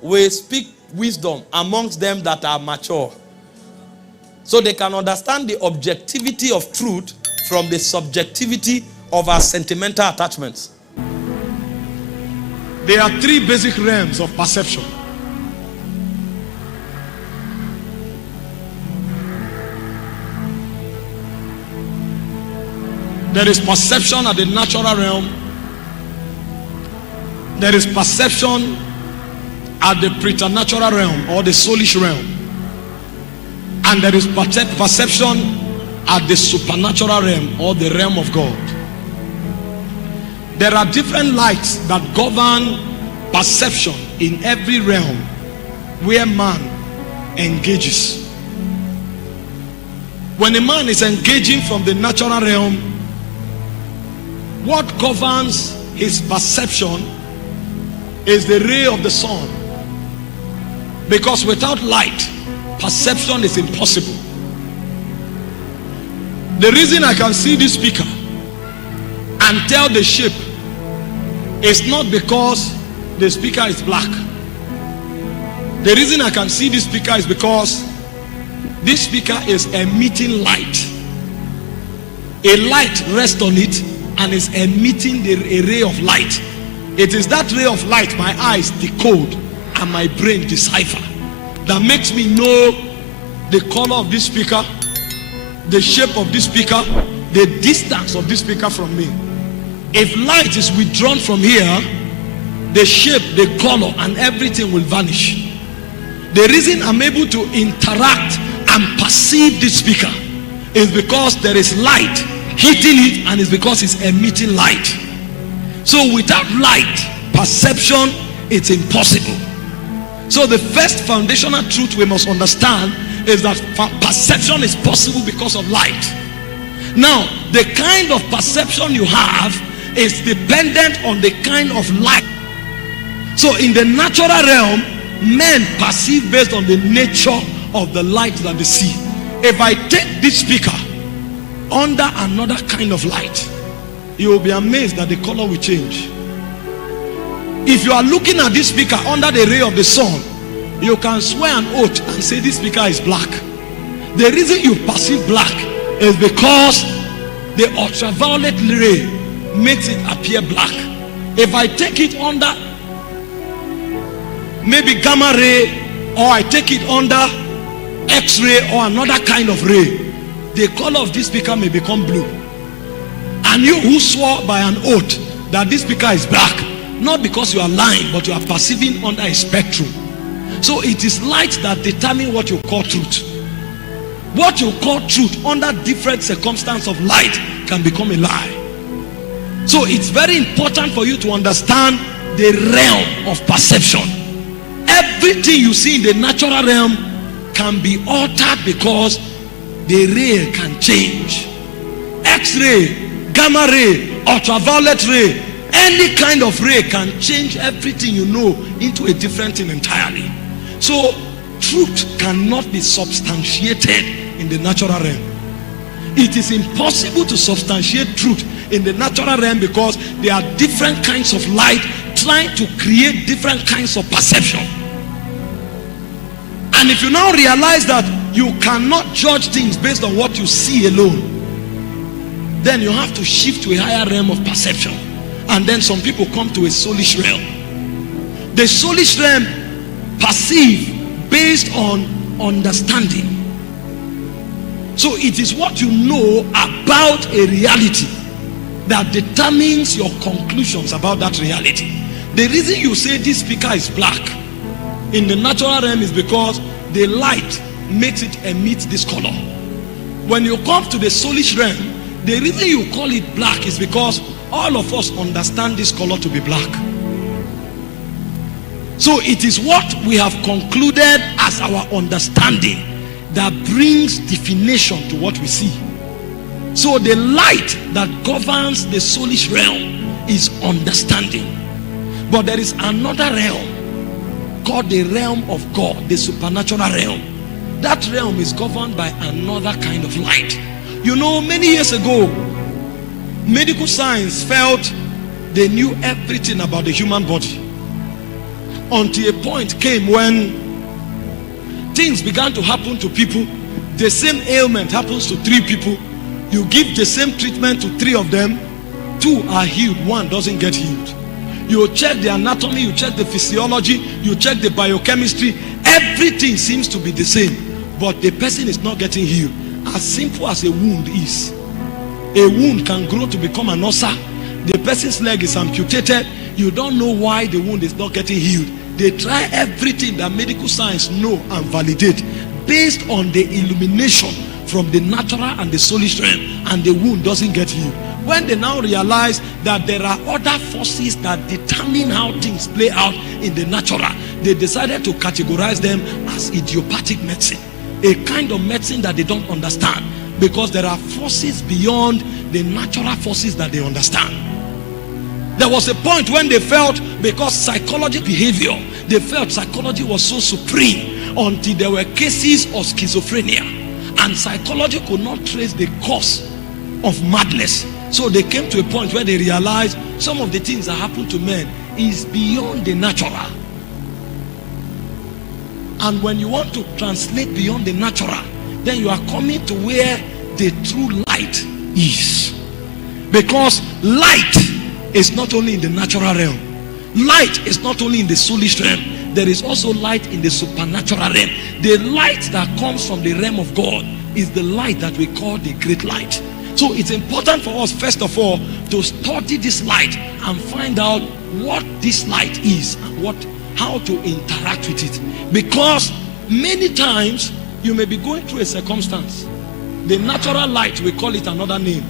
will speak wisdom amongst them that are mature. So they can understand the objectivity of truth from the subjectivity of our sentimental attachments. There are three basic realms of perception. There is perception at the natural realm. There is perception at the preternatural realm or the soulish realm. And there is perception at the supernatural realm or the realm of God. There are different lights that govern perception in every realm where man engages. When a man is engaging from the natural realm, what governs his perception is the ray of the sun. Because without light, perception is impossible. The reason I can see this speaker and tell the shape is not because the speaker is black. The reason I can see this speaker is because this speaker is emitting light. A light rests on it and is emitting a ray of light. It is that ray of light my eyes decode and my brain decipher that makes me know the color of this speaker, the shape of this speaker, the distance of this speaker from me. If light is withdrawn from here, the shape, the color, and everything will vanish. The reason I'm able to interact and perceive this speaker is because there is light hitting it, and it's because it's emitting light. So without light, perception, it's impossible. So the first foundational truth we must understand is that perception is possible because of light. Now, the kind of perception you have is dependent on the kind of light. So in the natural realm, men perceive based on the nature of the light that they see. If I take this speaker under another kind of light, you will be amazed that the color will change. If you are looking at this speaker under the ray of the sun, you can swear an oath and say this speaker is black. The reason you perceive black is because the ultraviolet ray makes it appear black. If I take it under maybe gamma ray, or I take it under X-ray or another kind of ray, the color of this speaker may become blue. And you who swore by an oath that this speaker is black, not because you are lying, but you are perceiving under a spectrum. So it is light that determines what you call truth. What you call truth under different circumstances of light can become a lie. So it's very important for you to understand the realm of perception. Everything you see in the natural realm can be altered because the ray can change. X-ray, gamma ray, ultraviolet ray, any kind of ray can change everything you know into a different thing entirely. So truth cannot be substantiated in the natural realm. It is impossible to substantiate truth in the natural realm because there are different kinds of light trying to create different kinds of perception. And if you now realize that you cannot judge things based on what you see alone, then you have to shift to a higher realm of perception. And then some people come to a soulish realm. The soulish realm perceive based on understanding. So it is what you know about a reality that determines your conclusions about that reality. The reason you say this speaker is black in the natural realm is because the light makes it emit this color. When you come to the soulish realm, the reason you call it black is because all of us understand this color to be black. So it is what we have concluded as our understanding that brings definition to what we see. So the light that governs the soulish realm is understanding. But there is another realm called the realm of God, the supernatural realm. That realm is governed by another kind of light. You know, many years ago, medical science felt they knew everything about the human body. until a point came when things began to happen to people. The same ailment happens to 3 people. You give the same treatment to 3 of them. 2 are healed, 1 doesn't get healed. You check the anatomy, you check the physiology, you check the biochemistry. Everything seems to be the same, but the person is not getting healed. As simple as a wound is. A wound can grow to become an ulcer. The person's leg is amputated. You don't know why the wound is not getting healed. They try everything that medical science know and validate based on the illumination from the natural and the soulish realm, and the wound doesn't get healed. When they now realize that there are other forces that determine how things play out in the natural, they decided to categorize them as idiopathic medicine, a kind of medicine that they don't understand, because there are forces beyond the natural forces that they understand. There was a point when they felt, because psychology behavior, they felt psychology was so supreme, until there were cases of schizophrenia, and psychology could not trace the cause of madness. So they came to a point where they realized some of the things that happen to men is beyond the natural. And when you want to translate beyond the natural, then you are coming to where the true light is. Because light is not only in the natural realm. Light is not only in the soulish realm. There is also light in the supernatural realm. The light that comes from the realm of God is the light that we call the great light. So it's important for us, first of all, to study this light and find out what this light is and how to interact with it. Because many times you may be going through a circumstance. The natural light, we call it another name.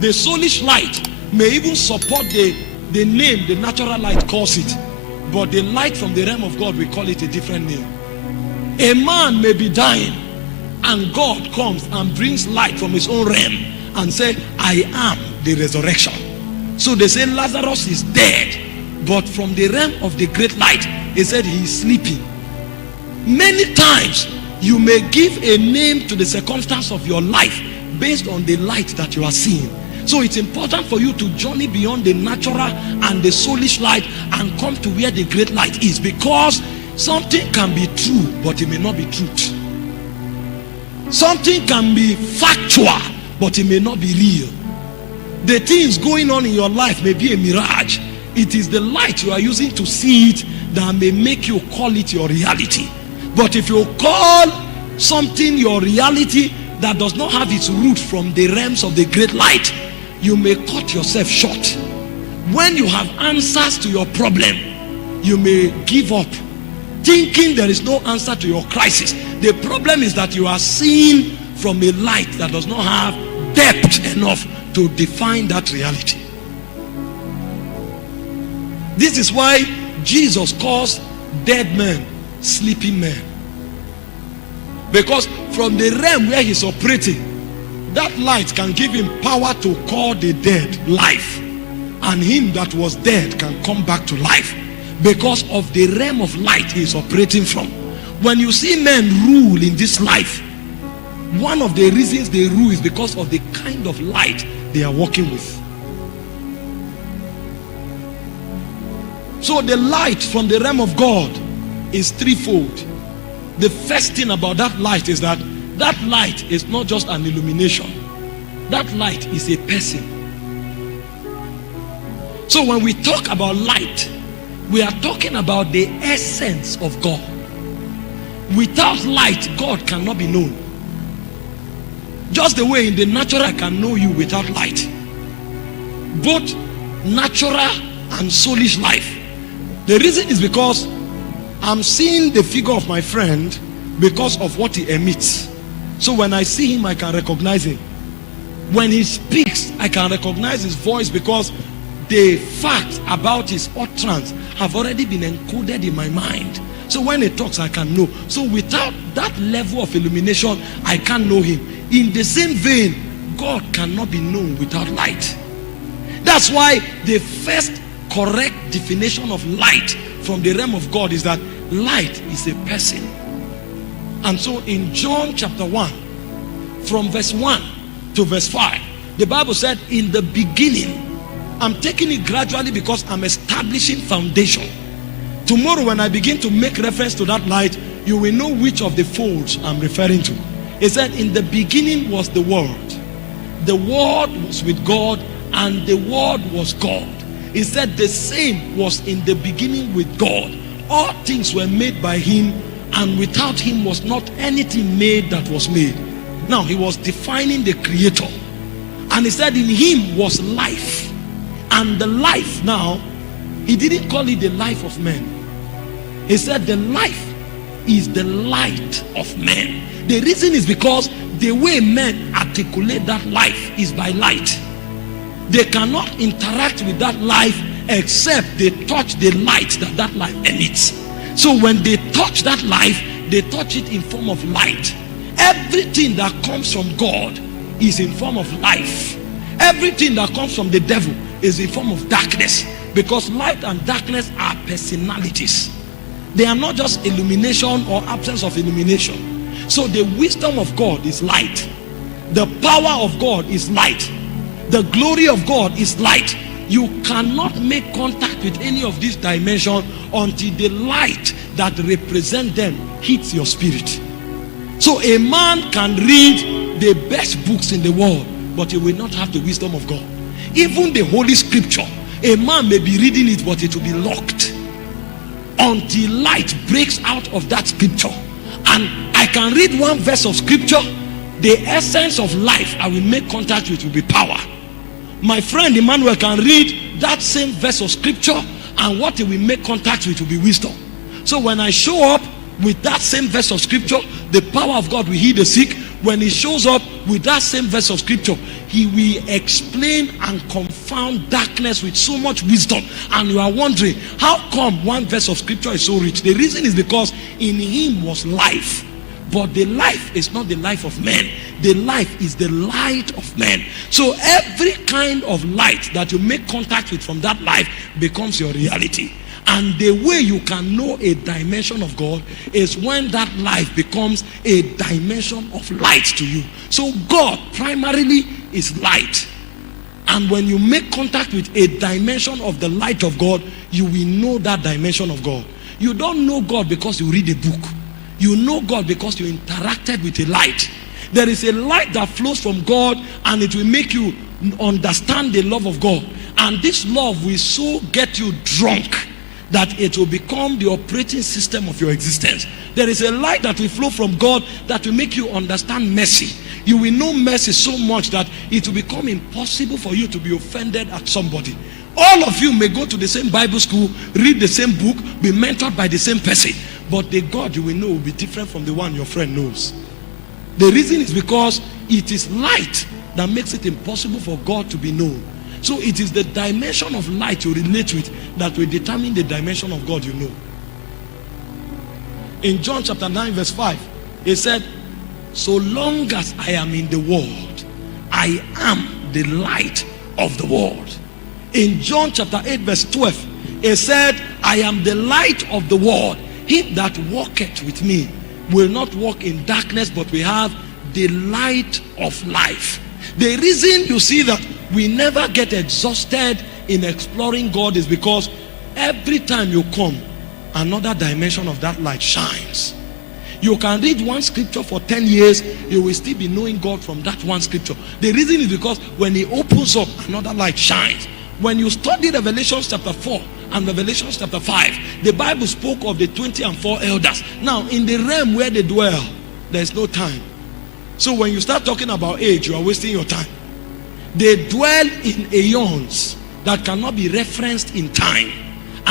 The soulish light may even support the name the natural light calls it. But the light from the realm of God, we call it a different name. A man may be dying, and God comes and brings light from his own realm and said, I am the resurrection. So they say Lazarus is dead, but from the realm of the great light, he said he is sleeping. Many times you may give a name to the circumstance of your life based on the light that you are seeing. So it's important for you to journey beyond the natural and the soulish light and come to where the great light is, because something can be true, but it may not be truth. Something can be factual, but it may not be real. The things going on in your life may be a mirage. It is the light you are using to see it that may make you call it your reality. But if you call something your reality that does not have its root from the realms of the great light, you may cut yourself short. When you have answers to your problem, you may give up, thinking there is no answer to your crisis. The problem is that you are seeing from a light that does not have depth enough to define that reality. This is why Jesus calls dead men sleeping men. Because from the realm where he's operating, that light can give him power to call the dead life. And him that was dead can come back to life, because of the realm of light he is operating from. When you see men rule in this life, one of the reasons they rule is because of the kind of light they are working with. So the light from the realm of God is threefold. The first thing about that light is that light is not just an illumination. That light is a person. So when we talk about light, we are talking about the essence of God. Without light, God cannot be known. Just the way in the natural I can know you without light. Both natural and soulish life. The reason is because I'm seeing the figure of my friend because of what he emits. So when I see him, I can recognize him. When he speaks, I can recognize his voice because the facts about his utterance have already been encoded in my mind. So when he talks, I can know. So without that level of illumination, I can't know him. In the same vein, God cannot be known without light. That's why the first correct definition of light from the realm of God is that light is a person. And so in John chapter 1, from verse 1 to verse 5, the Bible said, in the beginning, I'm taking it gradually because I'm establishing foundation. Tomorrow when I begin to make reference to that light, you will know which of the folds I'm referring to. He said, in the beginning was the Word. The Word was with God, and the Word was God. He said the same was in the beginning with God. All things were made by him, and without him was not anything made that was made. Now he was defining the creator. And he said in him was life. And the life now, he didn't call it the life of man. He said the life is the light of man. The reason is because the way men articulate that life is by light. They cannot interact with that life except they touch the light that life emits. So when they touch that life, they touch it in form of light. Everything that comes from God is in form of life. Everything that comes from the devil is in form of darkness, because light and darkness are personalities. They are not just illumination or absence of illumination. So the wisdom of God is light. The power of God is light. The glory of God is light. You cannot make contact with any of these dimensions until the light that represents them hits your spirit. So a man can read the best books in the world, but he will not have the wisdom of God. Even the Holy Scripture, a man may be reading it, but it will be locked until light breaks out of that scripture. And I can read one verse of scripture, the essence of life I will make contact with will be power. My friend Emmanuel can read that same verse of scripture, and what he will make contact with will be wisdom. So when I show up with that same verse of scripture, the power of God will heal the sick. When he shows up with that same verse of scripture, he will explain and confound darkness with so much wisdom. And you are wondering, how come one verse of scripture is so rich? The reason is because in him was life. But the life is not the life of man. The life is the light of man. So every kind of light that you make contact with from that life becomes your reality. And the way you can know a dimension of God is when that life becomes a dimension of light to you. So God primarily is light. And when you make contact with a dimension of the light of God, you will know that dimension of God. You don't know God because you read a book. You know God because you interacted with a light. There is a light that flows from God, and it will make you understand the love of God. And this love will so get you drunk that it will become the operating system of your existence. There is a light that will flow from God that will make you understand mercy. You will know mercy so much that it will become impossible for you to be offended at somebody. All of you may go to the same Bible school, read the same book, be mentored by the same person, but the God you will know will be different from the one your friend knows. The reason is because it is light that makes it impossible for God to be known. So it is the dimension of light you relate with that will determine the dimension of God you know. In John chapter 9 verse 5, he said, so long as I am in the world, I am the light of the world. In John chapter 8 verse 12, he said, I am the light of the world. He that walketh with me will not walk in darkness, but we have the light of life. The reason you see that we never get exhausted in exploring God is because every time you come, another dimension of that light shines. You can read one scripture for 10 years, you will still be knowing God from that one scripture. The reason is because when he opens up, another light shines. When you study Revelation chapter 4 and Revelation chapter 5, the Bible spoke of the 24 elders. Now, in the realm where they dwell, there's no time. So when you start talking about age, you are wasting your time. They dwell in aeons that cannot be referenced in time.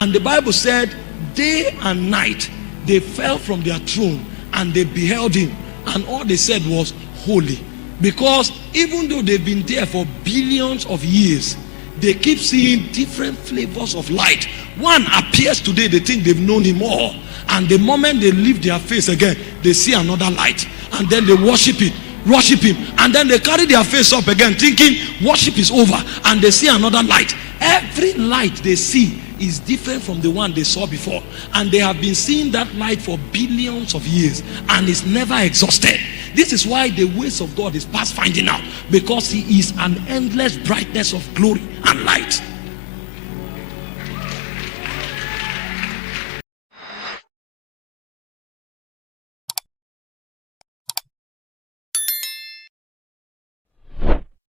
And the Bible said, day and night, they fell from their throne and they beheld him. And all they said was, holy. Because even though they've been there for billions of years, they keep seeing different flavors of light. One appears today, they think they've known him all. And the moment they leave their face again, they see another light. And then they worship him. And then they carry their face up again, thinking worship is over. And they see another light. Every light they see is different from the one they saw before. And they have been seeing that light for billions of years. And it's never exhausted. This is why the ways of God is past finding out. Because he is an endless brightness of glory and light.